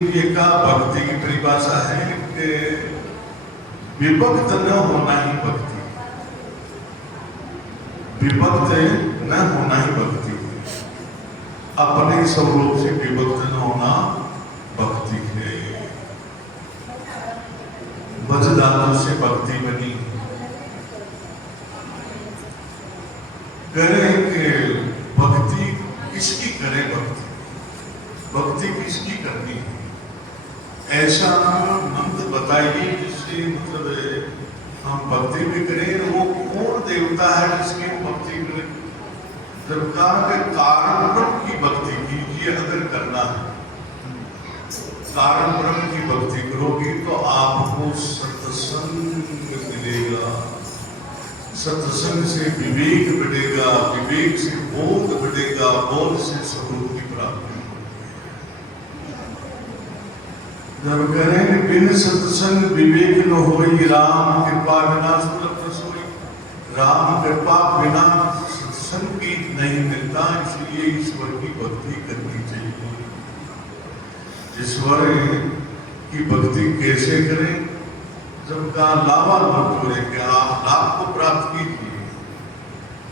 का भक्ति की परिभाषा है कि विभक्त न होना ही भक्ति, विभक्त न होना ही भक्ति, अपने स्वरूप से विभक्त न होना भक्ति है। बज धातु से भक्ति बनी। करें कि भक्ति किसकी करें, भक्ति भक्ति किसकी करनी है, ऐसा मंत्र बताइए जिससे मतलब हम भक्ति भी करें। वो कौन देवता है जिसकी हम भक्ति करें? जब कहा कि कारण ब्रह्म की भक्ति कीजिए, अगर करना है कारण ब्रह्म की भक्ति करोगी तो आपको सत्संग मिलेगा, सत्संग से विवेक बढ़ेगा, विवेक से बोध बढ़ेगा, बोध से स्वरूप की प्राप्ति। जब करें बिन सत्संग विवेक न होई, राम कृपा बिना सुलभ सोई। राम कृपा बिना सत्संग की नहीं मिलता, इसलिए ईश्वर की भक्ति करनी चाहिए। ईश्वर की भक्ति कैसे करें? जब का लावा लोग बोले कि आप लाभ को प्राप्त कीजिए,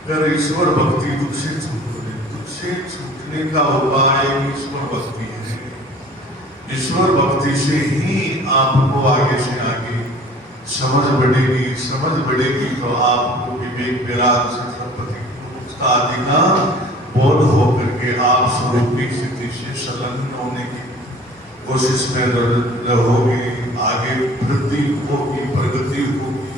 कर ईश्वर भक्ति दुख से छूटे। दुख से छूटने का उपाय ईश्वर भक्ति है। ईश्वर भक्ति से ही आपको आगे से आगे समझ बढ़ेगी, समझ बढ़ेगी तो आपको विवेक विराग से आदि का बोध होकर के आप स्वरूप की स्थिति से संलग्न होने की कोशिश में रहोगे, आगे वृद्धि होगी, प्रगति होगी,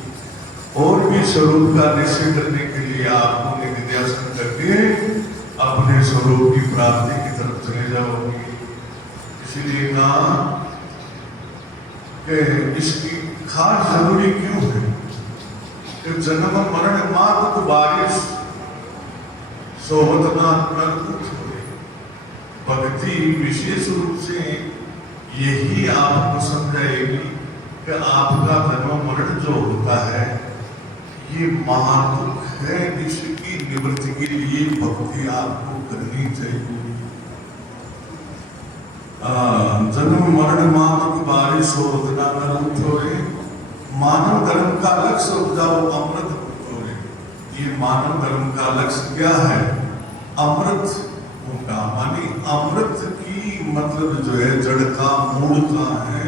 और भी स्वरूप का निश्चय करने के लिए आपको निधिध्यासन करके अपने स्वरूप की प्राप्ति की तरफ चले जाओगे। इसीलिए कहा कि इसकी खास जरूरी क्यों है कि जन्म मरण मार्ग बारिश सोहतना भक्ति विशेष रूप से यही आपको समझाएगी कि आपका जन्म मरण जो होता है ये महादुख है, इसकी निवृत्ति के लिए भक्ति आपको करनी चाहिए। जन्म मरण मातुक बारिश हो उतना छोड़े, मानव धर्म का लक्ष्य उपजाओ अमृत छोड़े। ये मानव धर्म का लक्ष्य क्या है? अमृत होगा, मानी अमृत की मतलब जो है जड़ का मूल का है।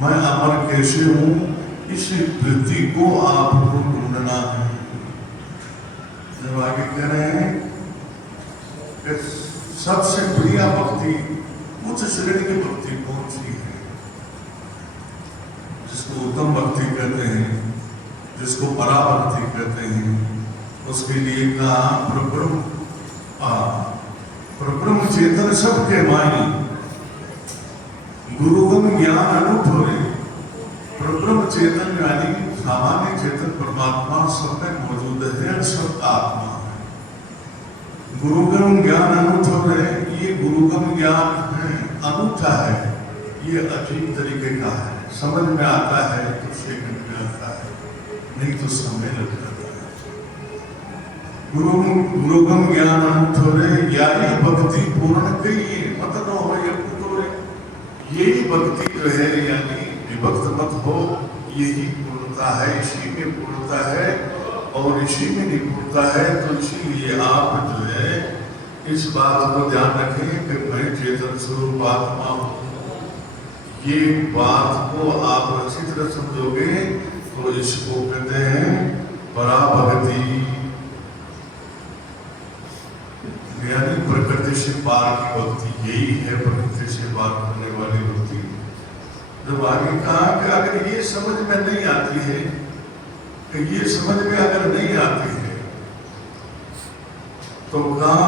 मैं अमर कैसे हूँ, इस वृत्ति को आपको ढूंढना है। जब आगे कह रहे हैं कि सबसे बढ़िया भक्ति उच्च श्रेणी की भक्ति कौन सी है, जिसको उत्तम भक्ति कहते हैं, जिसको पराभक्ति कहते हैं, उसके लिए कहा प्रब्रह्म चेतन सबके माई, गुरुगम ज्ञान अनुभव। प्रब्रह्म चेतन यानी सामान्य चेतन परमात्मा सब में मौजूद है, सब आत्मा है। गुरुगम ज्ञान अनुभव है, ये गुरुगम ज्ञान है, अनूठा है, ये अजीब तरीके का है। समझ में आता है तो सेकंड में आता है, नहीं तो समय लग जाता है। गुरुगम ज्ञान अनुभव है, यानी भक्ति पूर्ण कहिए मत न हो यही भक्ति जो है, यानी विभक्त मत हो, यही पूर्णता है, इसी में पूर्णता है और इसी में निपुणता है। तो इसीलिए आप जो है इस बात को ध्यान रखें कि मैं चेतन स्वरूप आत्मा हूँ। ये बात को आप अच्छी तरह समझोगे तो इसको कहते हैं पराभक्ति, यानी प्रकृति से पार की भक्ति। यही है प्रकृति से पार करने वाली भक्ति। जब आगे कहा कि अगर ये समझ में नहीं आती है, कि ये समझ में अगर नहीं आती है तो कहा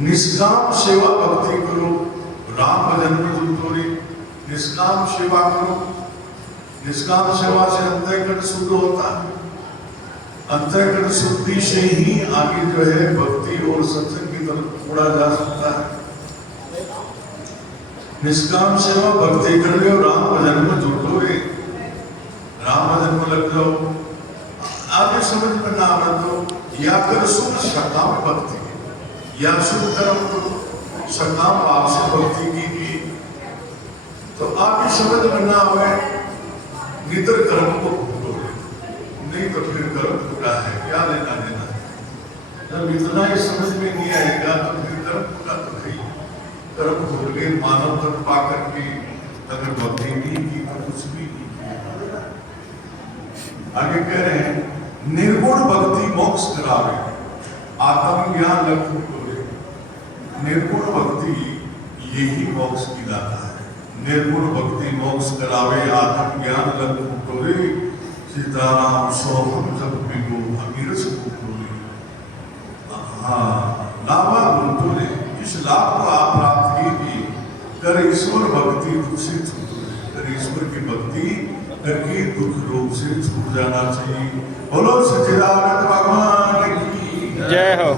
निष्काम सेवा भक्ति करो, राम भजन में जुटोरी। निष्काम सेवा करो, निष्काम सेवा से अंतःकरण शुद्ध होता है, अंतःकरण शुद्धि से ही आगे जो है भक्ति और सत्संग की तरफ उड़ा जा सकता है। निष्काम सेवा भक्ति कर लो, राम भजन में जुटो रे, राम भजन में लग जाओ। आगे समझ में ना आवे तो या कर शुद्ध सकाम भक्ति, या शुद्ध कर्म करो, सकाम भाव से भक्ति कीजिए। तो आपकी समझ में ना आवे नितर कर्म को भूलो, नहीं तो फिर कर्म पूरा है, क्या लेना देना है। जब इतना ही समझ में नहीं आएगा तो फिर कर्म पूरा तो है ही। कर्म भूल गए, मानव तक पा करके अगर भक्ति नहीं की तो कुछ भी नहीं किया। आगे कह रहे हैं निर्गुण भक्ति मोक्ष करावे, आत्मज्ञान लक्ष्य तोरे। निर्गुण भक्ति यही मोक्ष की दाता है। निर्गुण भक्ति मोक्ष करावे, आत्मज्ञान लक्ष्य तोरे। सीताराम सोहम जब पिगो अमीरस तोरे। हाँ, लाभा गुण तोरे। इस लाभ को आप प्राप्त कीजिए। कर ईश्वर भक्ति दुख से छूट, कर ईश्वर की भक्ति करके दुख रोग से छूट जाना चाहिए। बोलो सच्चिदानंद भगवान की जय हो।